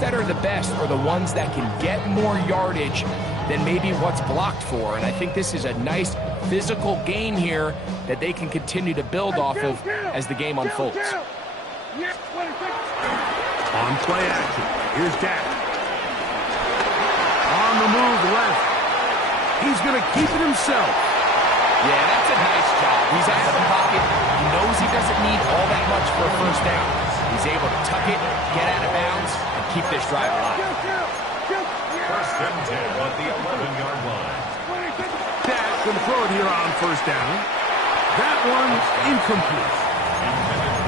that are the best are the ones that can get more yardage than maybe what's blocked for. And I think this is a nice physical game here that they can continue to build off of as the game unfolds. On play action, here's Dak. On the move left. He's going to keep it himself. Yeah, that's a nice job. He's out of the pocket. He knows he doesn't need all that much for a first down. He's able to tuck it, get out of bounds, and keep this drive alive. First and 10 at the 11-yard line. Dak going to throw it here on first down. That one incomplete.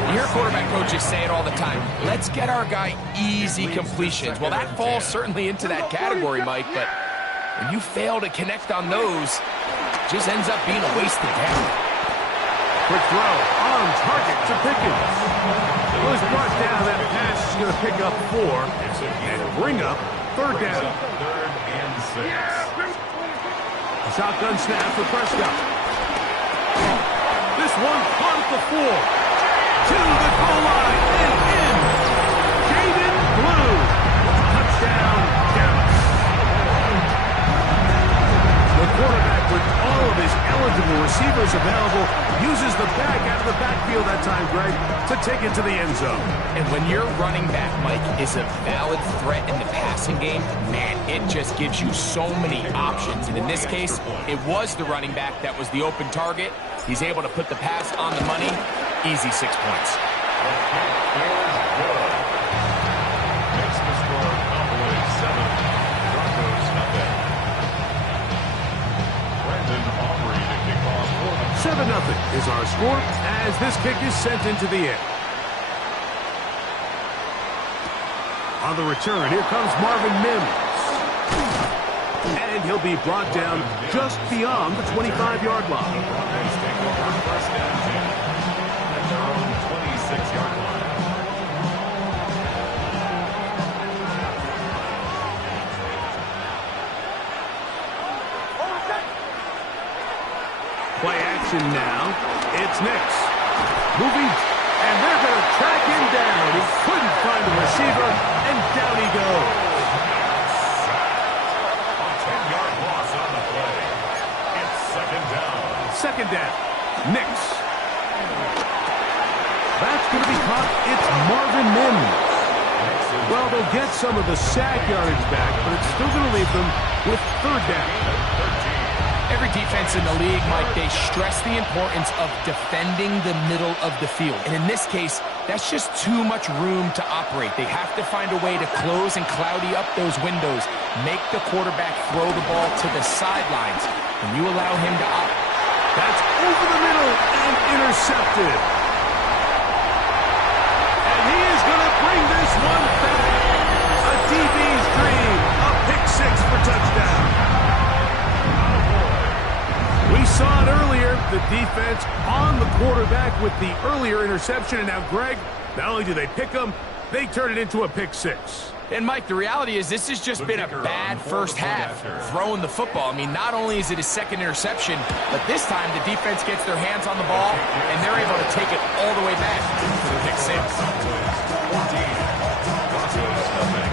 You hear quarterback coaches say it all the time. Let's get our guy easy completions. Well, that falls certainly into that category, Mike, but when you fail to connect on those, it just ends up being a wasted down. Quick throw on target to Pickens. It was brought down. That pass is going to pick up 4 and bring up third down. Third and 6. Shotgun snap for Prescott. This one caught at the 4. To the goal line and in. Jaden Blue. Touchdown, Dallas. The quarterback, with all of his eligible receivers available, uses the back out of the backfield that time, Greg, to take it to the end zone. And when your running back, Mike, is a valid threat in the passing game, man, it just gives you so many options. And in this case, it was the running back that was the open target. He's able to put the pass on the money. Easy 6 points. Makes the score Cowboys 7, Broncos nothing. Brandon Aubrey to kick off for them. 7-0 is our score as this kick is sent into the air. On the return, here comes Marvin Mims. And he'll be brought down just beyond the 25-yard line. Broncos take over first and 10 at their own 26-yard line. Play action now. It's Nix. Moving, and they're going to track him down. He couldn't find the receiver, and down he goes. A 10-yard loss on the play. It's second down. Second down. Nix. That's going to be caught. It's Marvin Mims. Well, they'll get some of the sack yardage back, but it's still going to leave them with third down. Every defense in the league, Mike, they stress the importance of defending the middle of the field. And in this case, that's just too much room to operate. They have to find a way to close and cloudy up those windows, make the quarterback throw the ball to the sidelines. When you allow him to operate. That's over the middle and intercepted. And he is going to bring this one back. A DB's dream. A pick 6 for touchdown. We saw it earlier, the defense on the quarterback with the earlier interception. And now, Greg, not only do they pick him, they turn it into a pick 6. And, Mike, the reality is this has just been a bad first half throwing the football. I mean, not only is it his second interception, but this time the defense gets their hands on the ball, and they're able to take it all the way back to the pick 6. 14, Broncos nothing.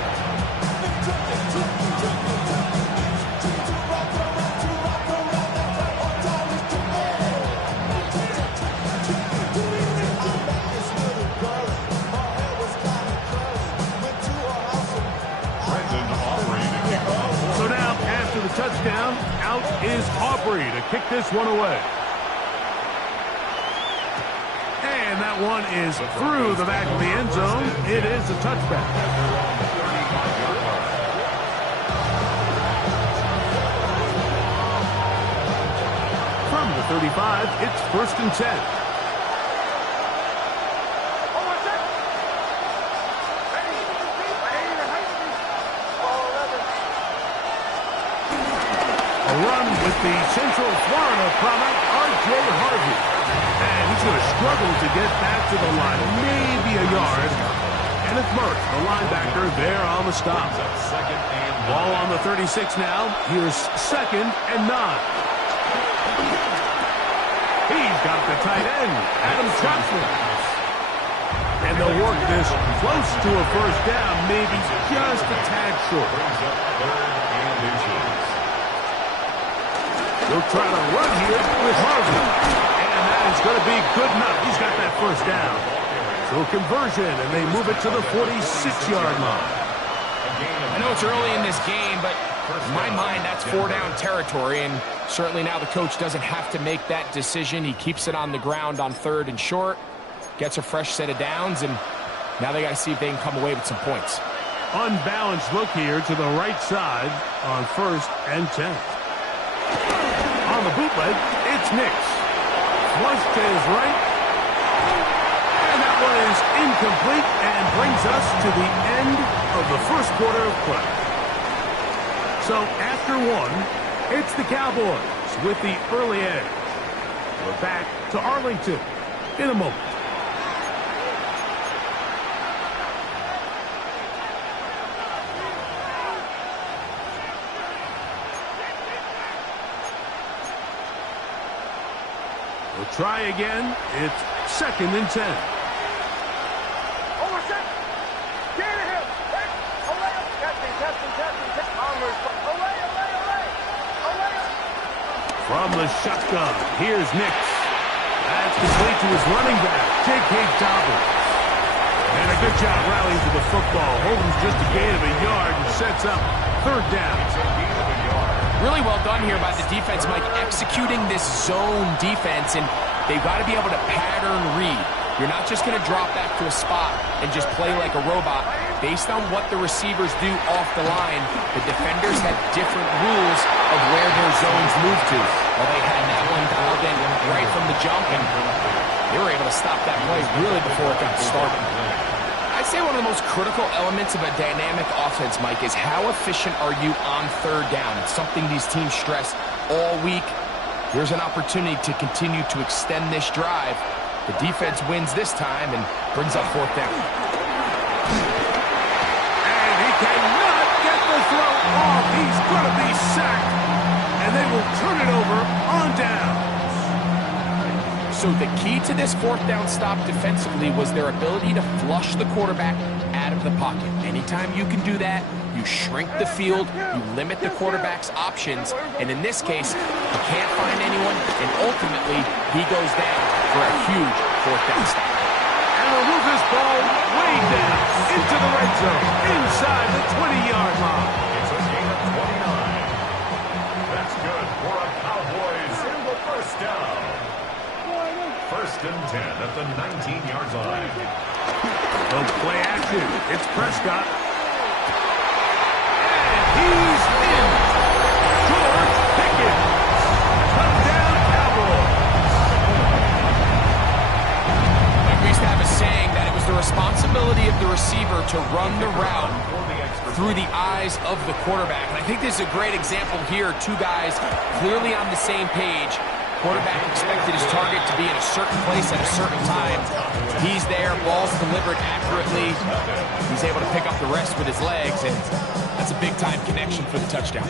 Touchdown, out is Aubrey to kick this one away. And that one is through the back of the end zone. It is a touchback. From the 35, it's first and 10. The Central Florida product, R.J. Harvey. And he's going to struggle to get back to the line, maybe a yard. And it's Murray, the linebacker, there on the stop. Ball on the 36 now. Here's second and 9. He's got the tight end, Adam Troutman. And they'll work this close to a first down, maybe just a tad short. He'll try to run here with Harvey. And that is going to be good enough. He's got that first down. So conversion, and they move it to the 46-yard line. I know it's early in this game, but in my mind, that's 4-down territory, and certainly now the coach doesn't have to make that decision. He keeps it on the ground on 3rd and short, gets a fresh set of downs, and now they got to see if they can come away with some points. Unbalanced look here to the right side on 1st and 10. On the bootleg, it's Nix. Flush to his right. And that one is incomplete and brings us to the end of the first quarter of play. So after 1, it's the Cowboys with the early edge. We're back to Arlington in a moment. We'll try again. It's 2nd and 10. From the shotgun, here's Nix. That's complete to his running back, J.K. Dobbins. And a good job rallying to the football. Holden's just a gain of a yard and sets up 3rd down. Really well done here by the defense, Mike, executing this zone defense, and they've got to be able to pattern read. You're not just going to drop back to a spot and just play like a robot. Based on what the receivers do off the line, the defenders have different rules of where their zones move to. Well, they had that one dialed in right from the jump, and they were able to stop that play really before it got started. I'd say one of the most critical elements of a dynamic offense, Mike, is how efficient are you on 3rd down? It's something these teams stress all week. Here's an opportunity to continue to extend this drive. The defense wins this time and brings up 4th down. And he cannot get the throw off. He's going to be sacked. And they will turn it over on down. So the key to this 4th down stop defensively was their ability to flush the quarterback out of the pocket. Anytime you can do that, you shrink the field, you limit the quarterback's options, and in this case, he can't find anyone, and ultimately, he goes down for a huge 4th down stop. And they'll move this ball way down into the red zone, inside the 20-yard line. It's a gain of 29. That's good for a Cowboys single first down. 1st and 10 at the 19-yard line. No play action. It's Prescott. And he's in. George Pickens. Touchdown, Cowboys. Like we used to have a saying that it was the responsibility of the receiver to run the route through the eyes of the quarterback. And I think this is a great example here. 2 guys clearly on the same page. Quarterback expected his target to be in a certain place at a certain time. He's there, ball's delivered accurately. He's able to pick up the rest with his legs, and that's a big-time connection for the touchdown.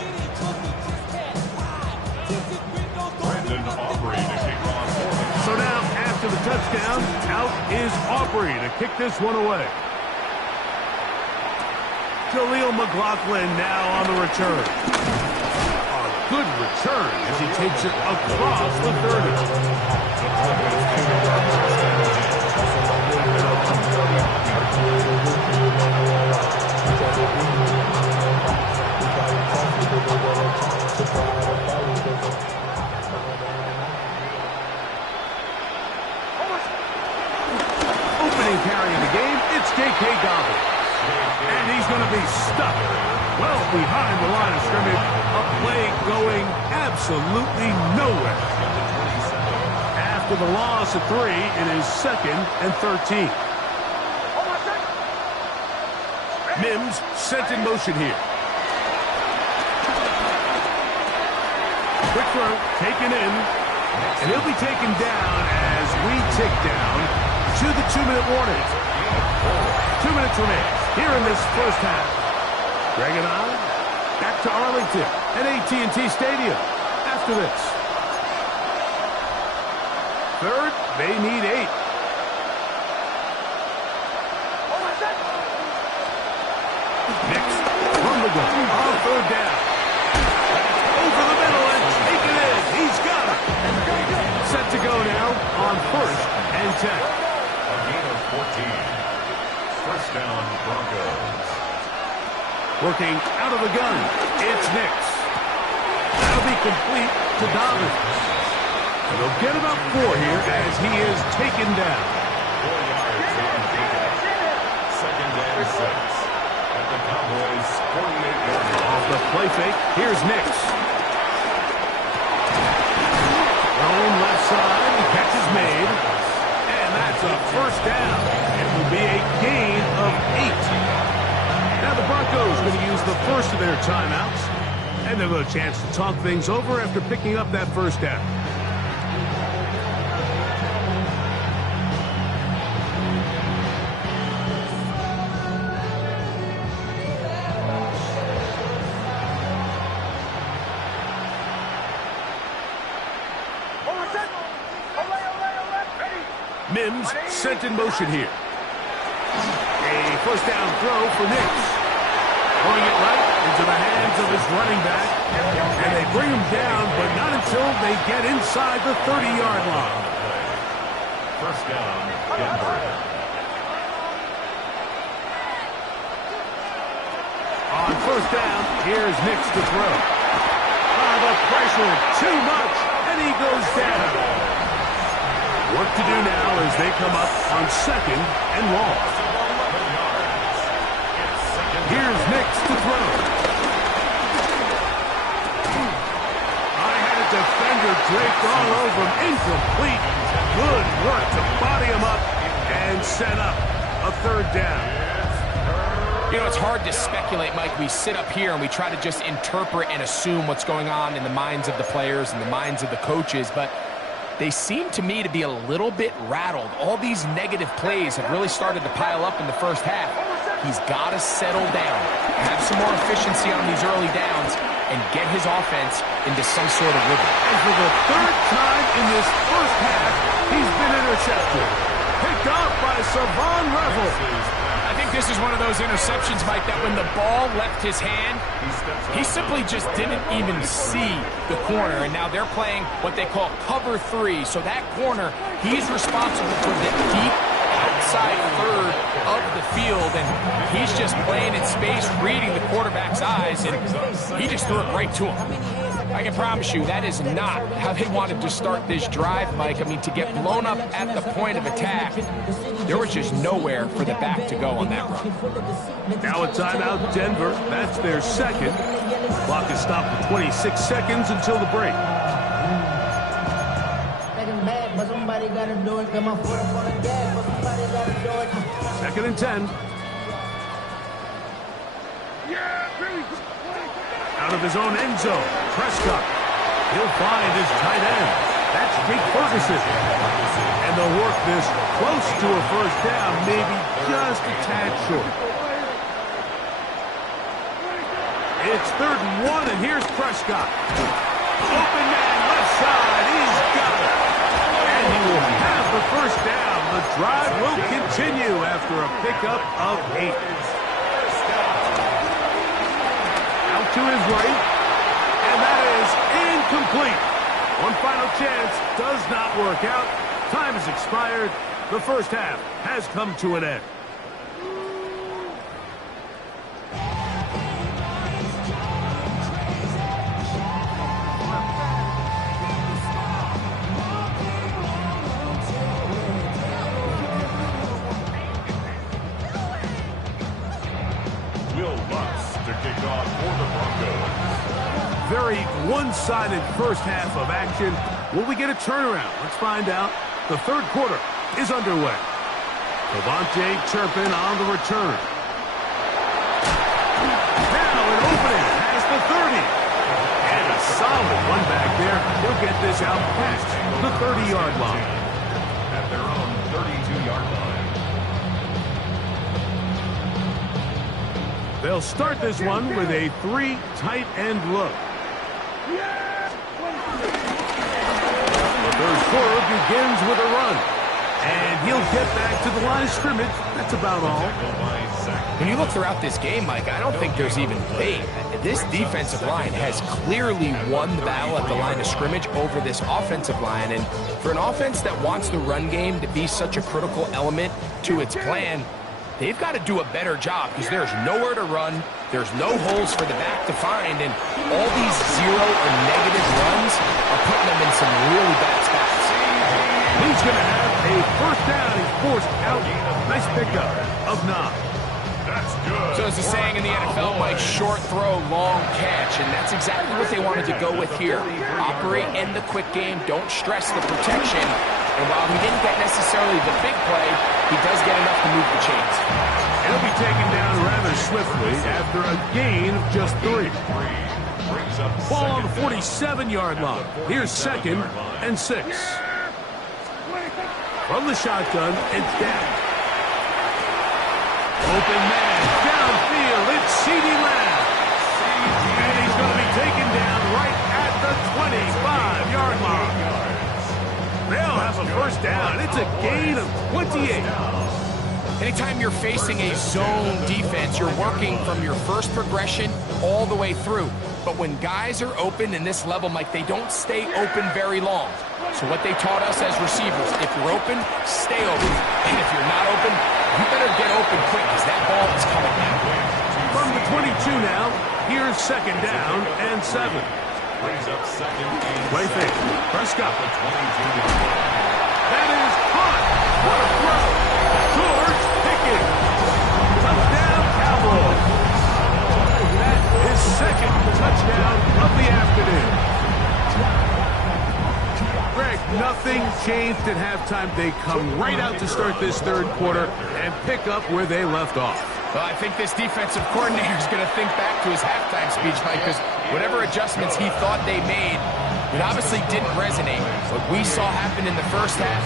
So now, after the touchdown, out is Aubrey to kick this one away. Jaleel McLaughlin now on the return. Good return as he takes it across the 30. Opening carry in the game, it's J.K. Dobbins. And he's going to be stuck well behind the line of scrimmage. A play going absolutely nowhere. After the loss of 3, it is 2nd and 13. Mims sent in motion here. Quick throw, taken in. And he'll be taken down as we tick down to the 2-minute warning. 2 minutes remain here in this first half. Greg and I back to Arlington at AT&T Stadium after this. 3rd, they need 8. field goal on third down. Over the middle and take it in. He's got it. Set to go now on 1st and 10. A gain of 14. First down, Broncos. Working out of the gun. It's Nix. That'll be complete to Dobbins. And they'll get about 4 here as he is taken down. 4 yards on Jacob. Second and 6. At the Cowboys' 48-yard line. Off the play fake, here's Nix. Thrown left side, catch is made. And that's a first down. It will be a gain of 8. Now the Broncos going to use the first of their timeouts. And they'll have a chance to talk things over after picking up that first down. Mims sent in motion here. A first down throw for Nix. Throwing it right into the hands of his running back. And they bring him down, but not until they get inside the 30-yard line. First down, Denver. On first down, here's Nix to throw. The pressure, too much, and he goes down. Work to do now as they come up on 2nd and long. Here's Nix to throw. I had a defender draped all over him. Incomplete. Good work to body him up and set up a third down. You know, it's hard to speculate, Mike. We sit up here and we try to just interpret and assume what's going on in the minds of the players and the minds of the coaches, but they seem to me to be a little bit rattled. All these negative plays have really started to pile up in the first half. He's got to settle down, have some more efficiency on these early downs, and get his offense into some sort of rhythm. And for the 3rd time in this first half, he's been intercepted. Picked off by Savon Revel. I think this is one of those interceptions, Mike, that when the ball left his hand, he simply just didn't even see the corner. And now they're playing what they call cover 3. So that corner, he's responsible for the deep outside third of the field. And he's just playing in space, reading the quarterback's eyes, and he just threw it right to him. I can promise you that is not how they wanted to start this drive, Mike. I mean, to get blown up at the point of attack, there was just nowhere for the back to go on that run. Now a timeout, Denver. That's their 2nd. Clock is stopped for 26 seconds until the break. Second and 10. Out of his own end zone, Prescott. He'll find his tight end. That's Jake Ferguson. And they'll work this close to a first down, maybe just a tad short. It's 3rd and 1, and here's Prescott. Open man, left side, he's got it. And he will have the first down. The drive will continue after a pickup of 8. To his right, and that is incomplete. One final chance does not work out. Time has expired. The first half has come to an end. Very one-sided first half of action. Will we get a turnaround? Let's find out. The 3rd quarter is underway. Devontae Turpin on the return. Now an opening past the 30. And a solid one back there. He'll get this out past the 30-yard line. At their own 32-yard line. They'll start this one with a 3 tight end look. The 3rd quarter begins with a run. And he'll get back to the line of scrimmage. That's about all. When you look throughout this game, Mike, I don't think there's even debate. This defensive line has clearly won the battle at the line of scrimmage over this offensive line. And for an offense that wants the run game to be such a critical element to its plan, they've got to do a better job because there's nowhere to run, there's no holes for the back to find, and all these zero or negative runs are putting them in some really bad spots. He's going to have a first down. He's forced out. Nice pickup of 9. That's good. So as the saying in the NFL, Mike, short throw, long catch, and that's exactly what they wanted to go with here. Operate in the quick game, don't stress the protection, and while he didn't get necessarily the big play, he does get enough to move the chains. He'll be taken down rather swiftly after a gain of just 3. Ball on the 47-yard line. Here's 2nd and 6. From the shotgun, it's down. Open man, downfield, it's CeeDee Lamb. And he's going to be taken down right at the 25-yard line. They'll have a first down. It's a gain of 28. Anytime you're facing a zone defense, you're working from your first progression all the way through. But when guys are open in this level, Mike, they don't stay open very long. So what they taught us as receivers, if you're open, stay open. And if you're not open, you better get open quick because that ball is coming down. From the 22 now, here's 2nd down and 7. Play fake. Prescott. That is caught. What a throw. George Pickens. Touchdown, Cowboys. That is 2nd touchdown of the afternoon. Greg, nothing changed at halftime. They come right out to start this 3rd quarter and pick up where they left off. Well, I think this defensive coordinator is going to think back to his halftime speech, Mike, because whatever adjustments he thought they made, it obviously didn't resonate. What we saw happen in the first half,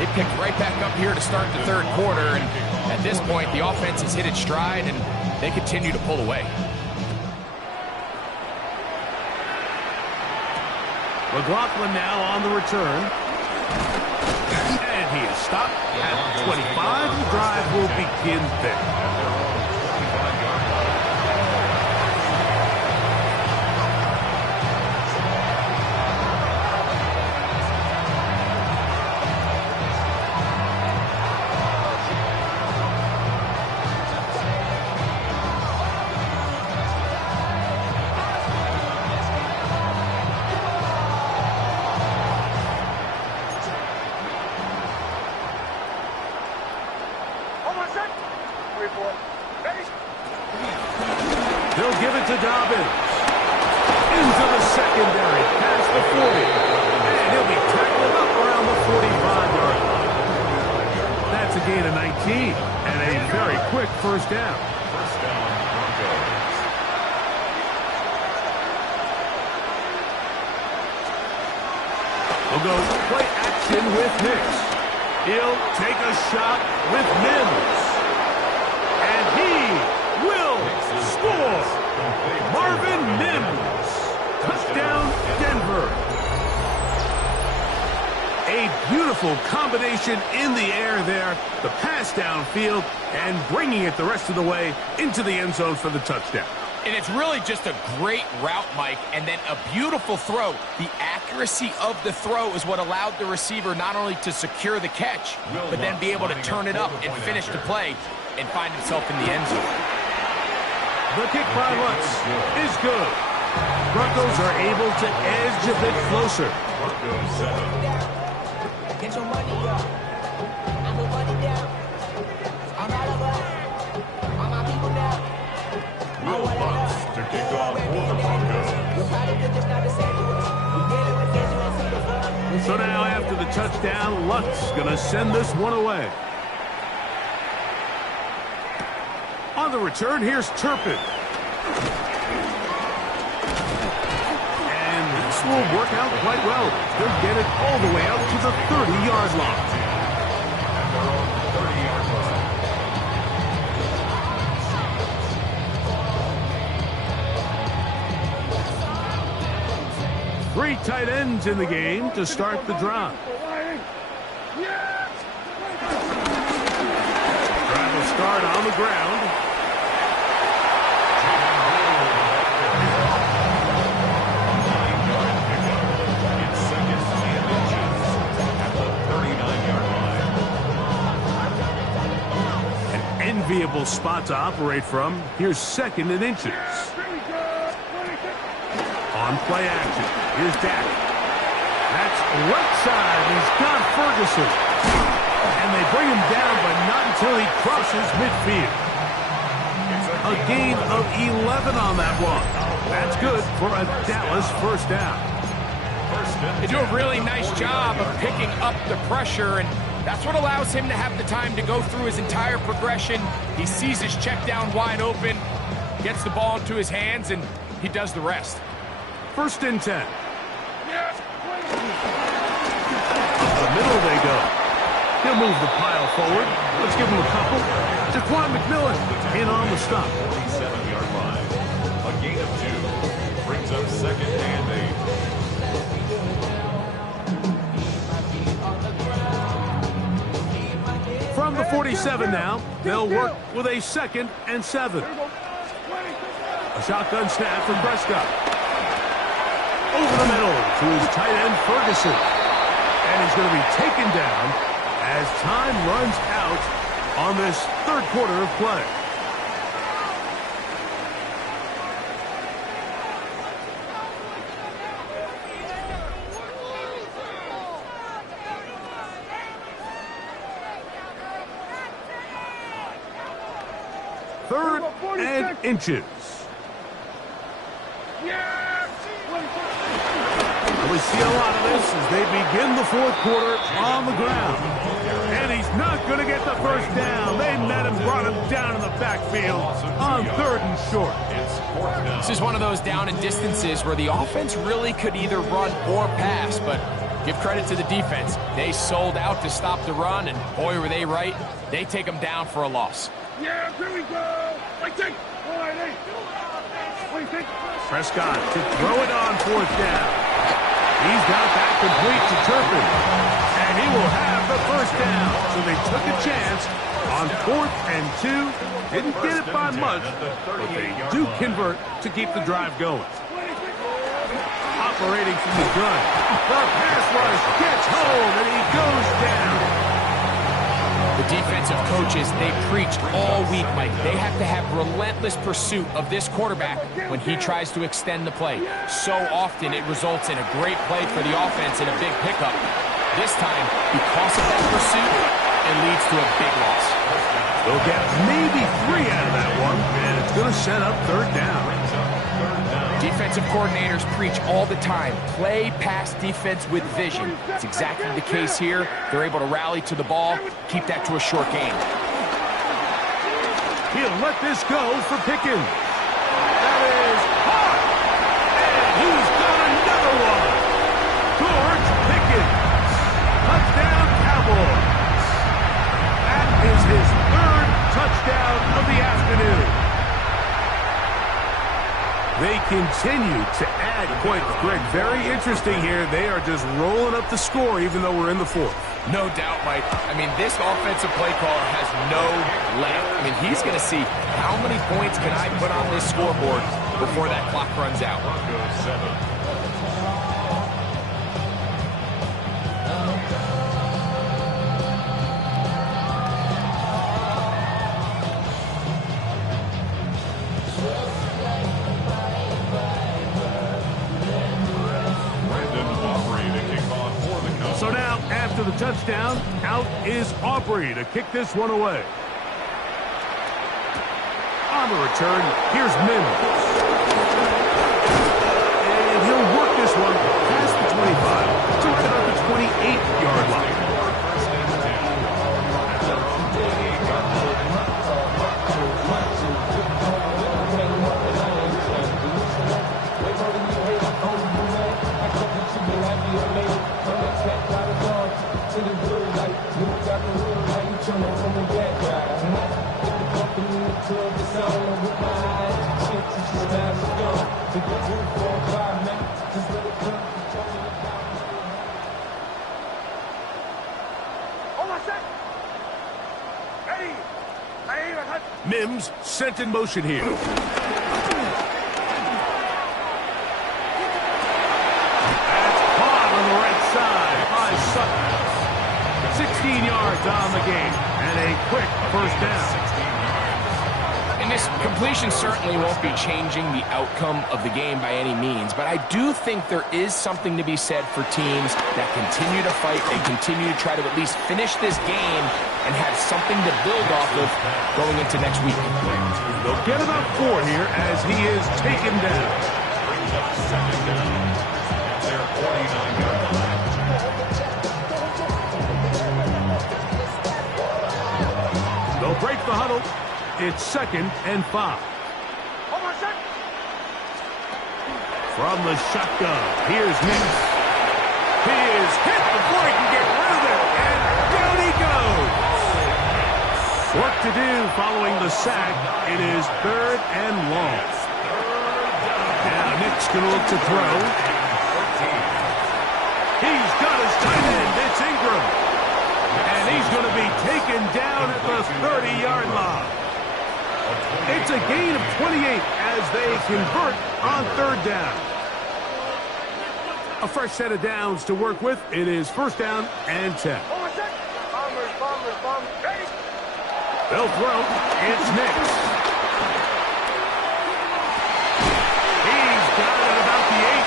they picked right back up here to start the 3rd quarter, and at this point, the offense has hit its stride, and they continue to pull away. McLaughlin now on the return. And he is stopped at 25. The drive will begin there. They'll give it to Dobbins. Into the secondary, past the 40. And he'll be tackled up around the 45-yard line. That's a gain of 19 and a very quick first down. First down, Broncos. We'll go play action with Hicks. He'll take a shot with Mims. And he will score. Marvin Mims. Touchdown, Denver. A beautiful combination in the air there. The pass downfield and bringing it the rest of the way into the end zone for the touchdown. And it's really just a great route, Mike, and then a beautiful throw. The accuracy of the throw is what allowed the receiver not only to secure the catch, but then be able to turn it up and finish the play and find himself in the end zone. The kick by Lutz is good. Broncos are able to edge a bit closer. Broncos set up. Get your money up. I put money down. I'm all about it. All my people now. Will Lutz to kick off for the Broncos. So now after the touchdown, Lutz going to send this one away. On the return, here's Turpin. And this will work out quite well. They'll get it all the way out to the 30-yard line. At their own 30-yard line. 3 tight ends in the game to start the drive. yard on the ground. Enviable spot to operate from. Here's 2nd and inches. On play action. Here's Dak. That's right side. He's got Ferguson. And they bring him down, but not until he crosses midfield. A gain of 11 on that one. That's good for a Dallas first down. They do a really nice job of picking up the pressure, and that's what allows him to have the time to go through his entire progression. He sees his check down wide open, gets the ball into his hands, and he does the rest. 1st and 10. Up the middle they go. He'll move the pile forward. Let's give him a couple. Jaquan McMillan in on the stop. 47-yard line. A gain of 2. Brings up 2nd and 8. From the 47 now, they'll work with a 2nd and 7. A shotgun snap for Prescott. Over the middle to his tight end, Ferguson. And he's going to be taken down as time runs out on this 3rd quarter of play. Third and inches. We see a lot of this as they begin the 4th quarter on the ground. And he's not going to get the first down. They met him, brought him down in the backfield on 3rd and short. This is one of those down and distances where the offense really could either run or pass, but give credit to the defense. They sold out to stop the run, and boy, were they right. They take them down for a loss. Yeah, here we go. Prescott to throw it on 4th down. He's got that complete to Turpin. And he will have the first down. So they took a chance on 4th and 2. Didn't get it by much, but they do convert to keep the drive going. Operating from the gun. The pass rush gets home, and he goes down. The defensive coaches, they preached all week, Mike. They have to have relentless pursuit of this quarterback when he tries to extend the play. So often it results in a great play for the offense and a big pickup. This time, because of that pursuit, it leads to a big loss. They'll get maybe 3 out of that one, and it's going to set up 3rd down. Defensive coordinators preach all the time, play pass defense with vision. It's exactly the case here. They're able to rally to the ball, keep that to a short game. He'll let this go for Pickens. That is hot. And he's got another one. George Pickens. Touchdown, Cowboys. That is his 3rd touchdown of the afternoon. They continue to add points. Greg, very interesting here. They are just rolling up the score even though we're in the 4th. No doubt, Mike. I mean, this offensive play caller has no left. I mean, he's going to see how many points can I put on this scoreboard before that clock runs out. Broncos 7. So now, after the touchdown, out is Aubrey to kick this one away. On the return, here's Mims. And he'll work this one past the 25 to right about the 28-yard line. Mims sent in motion here. That's caught on the right side by Sutton. 16 yards on the game and a quick first down. And this completion certainly won't be changing the outcome of the game by any means, but I do think there is something to be said for teams that continue to fight and continue to try to at least finish this game and have something to build off of going into next week. They'll get about 4 here as he is taken down. Their 49-yard line. They'll break the huddle. It's 2nd and 5. From the shotgun, here's Mims. He is hit before he can get rid of it, and down he goes. Work to do following the sack. It is 3rd and long. Now Nick's going to look to throw. He's got his tight end. It's Ingram. And he's going to be taken down at the 30-yard line. It's a gain of 28 as they convert on 3rd down. A fresh set of downs to work with. It is 1st down and 10. They'll throw. It's Nix. He's got it about the 8.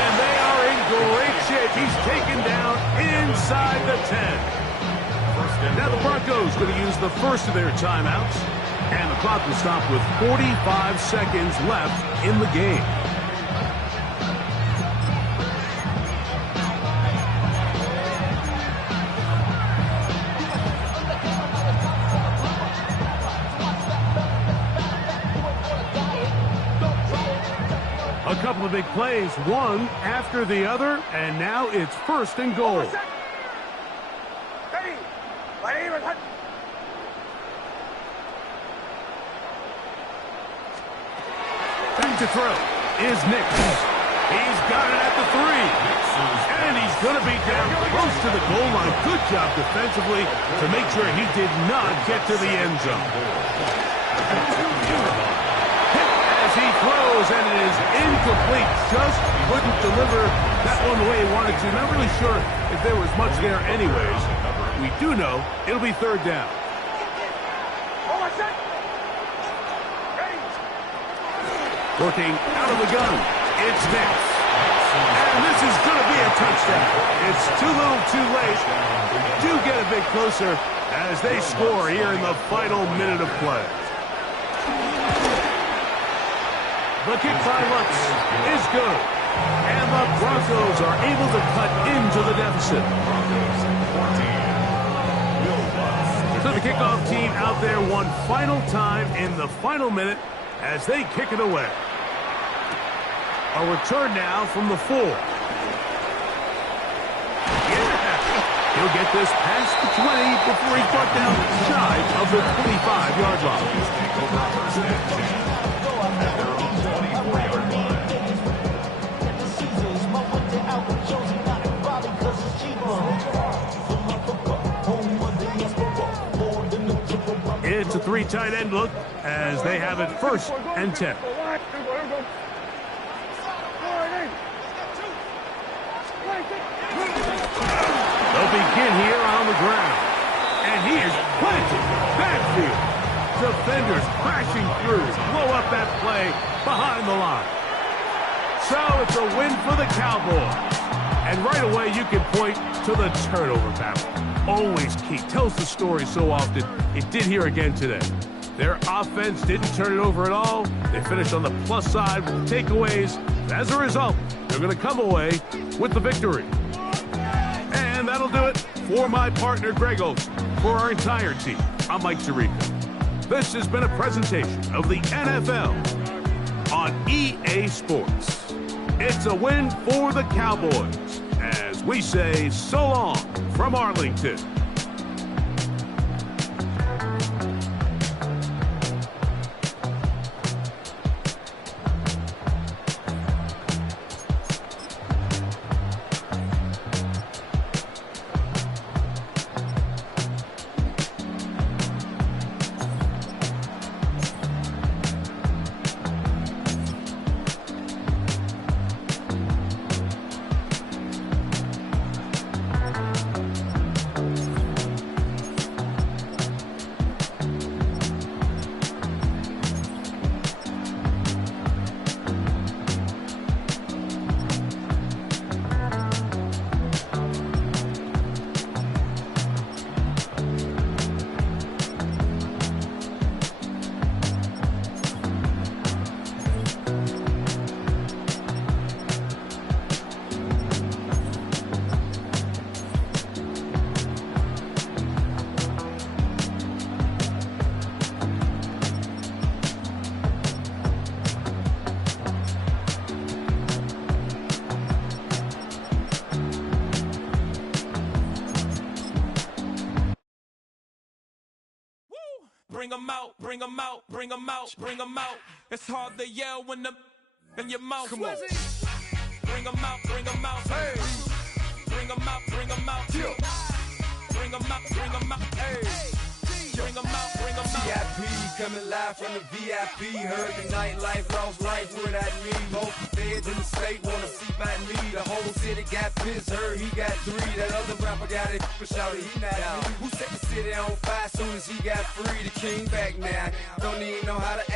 And they are in great shape. He's taken down inside the 10. Now the Broncos going to use the first of their timeouts. And the clock will stop with 45 seconds left in the game. A couple of big plays, one after the other, and now it's 1st and goal. Back to throw is Nick. He's got it at the 3. And he's going to be down close to the goal line. Good job defensively to make sure he did not get to the end zone. As he throws, and it is incomplete. Just couldn't deliver that one the way he wanted to. Not really sure if there was much there anyways. We do know it'll be 3rd down. Working out of the gun. It's Nix. And this is going to be a touchdown. It's too little too late. Do get a bit closer as they score here in the final minute of play. The kick by Lutz is good. And the Broncos are able to cut into the deficit. So the kickoff team out there one final time in the final minute as they kick it away. A return now from the 4. Yeah! He'll get this past the 20 before he's brought down shy of the 25-yard line. It's a 3 tight end look as they have it 1st and 10. Begin here on the ground. And he is planted backfield. Defenders crashing through. Blow up that play behind the line. So it's a win for the Cowboys. And right away you can point to the turnover battle. Always key. Tells the story so often. It did here again today. Their offense didn't turn it over at all. They finished on the plus side with the takeaways. As a result, they're going to come away with the victory. And that'll do it for my partner, Greg Olson. For our entire team, I'm Mike Tirico. This has been a presentation of the NFL on EA Sports. It's a win for the Cowboys as we say so long from Arlington. bring 'em out, bring 'em out, bring 'em out, bring 'em out. It's hard to yell when the in your mouth. Come on. Bring 'em out, bring 'em out. Hey. Bring 'em out, bring 'em out. Yeah. Bring 'em out, bring 'em out. Hey. Bring 'em out, bring 'em out. VIP coming live from the VIP. Heard the nightlife, lost life without me. Both feds in the state wanna see by me. The whole city got pissed, heard he got 3. That other rapper got it, but shouted he not out. Who set the city on fire soon as he got free? The king back now, don't even know how to act.